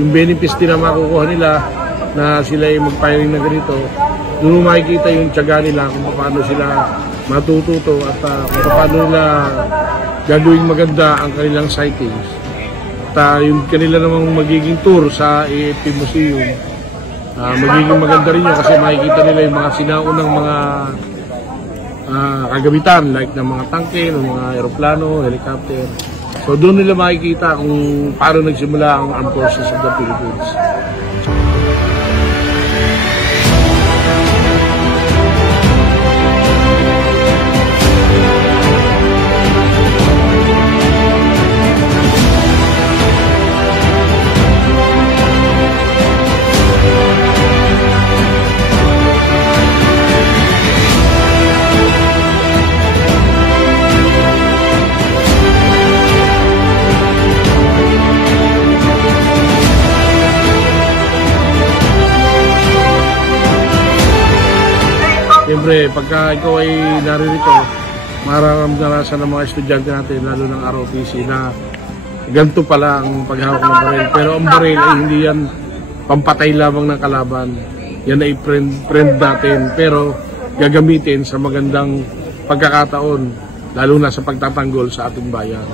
yung benefits din na makukuha nila na sila ay mag-firing na ganito, doon makikita yung tiyaga nila kung paano sila matututo at kung paano nila gagawing maganda ang kanilang sightings. At yung kanila namang magiging tour sa AFP Museum, magiging maganda rin yun kasi makikita nila yung mga sinaunang mga kagamitan like ng mga tangke, ng mga aeroplano, helicopter. So doon nila makikita kung paano nagsimula ang Armed Forces of the Philippines. Siyempre, pagka ikaw ay naririto, mararamdaman ng mga estudyante natin, lalo ng ROTC, na ganito pala ang paghawak ng baril. Pero ang baril ay hindi yan pampatay lamang ng kalaban. Yan ay friend natin, pero gagamitin sa magandang pagkakataon, lalo na sa pagtatanggol sa ating bayan.